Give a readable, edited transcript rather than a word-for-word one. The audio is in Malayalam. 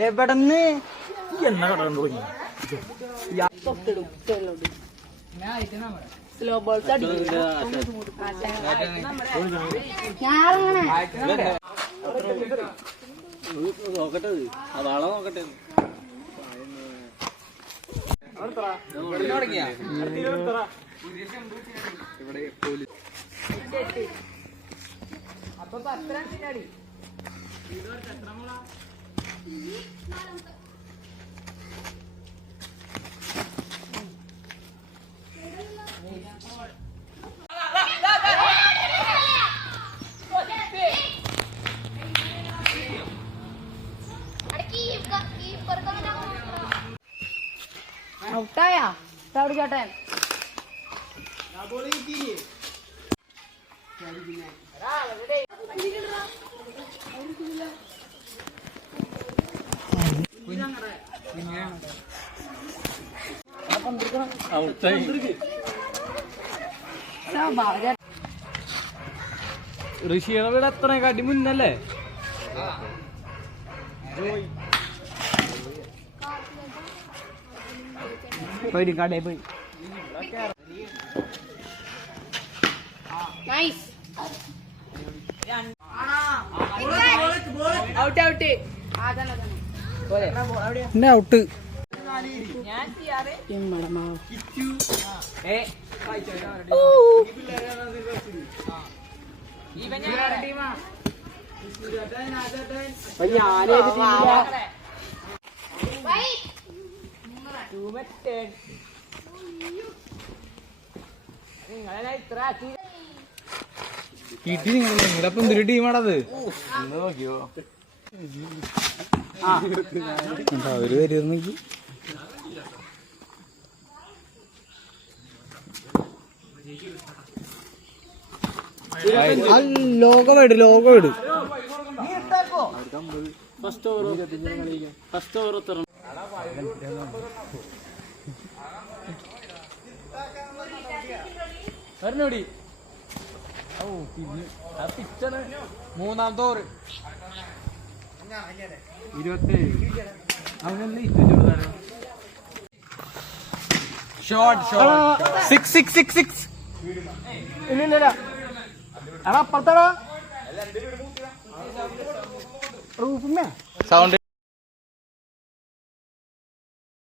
എവിടെന്ന് എന്നാ കടന്നു പോയി സ്ലോ ബോൾസ് നോക്കട്ടെ വള നോക്കട്ടെ അപ്പൊ 10 റൺസിനാടി ഔട്ടായാ തവിട് ചേട്ടൻ ഋഷിയുടെ വീട് എത്ര കാട്ടി മുന്നല്ലേ പോയി കടയിൽ പോയി ഔട്ട് ഔട്ട് ഔട്ട് കിട്ടി നിങ്ങളപ്പം എന്തൊരു ടീമാണത് നോക്കിയോ അവര് വരുന്നെങ്കിൽ ലോഗോ ഇട് ഫസ്റ്റ് ഓവർ വരണോടി മൂന്നാമത്തെ ഓവർ 27 അവനല്ലേ സിക്സ് ഇല്ല അപ്പുറത്താടാ റൂഫിന്മേ സൗണ്ട്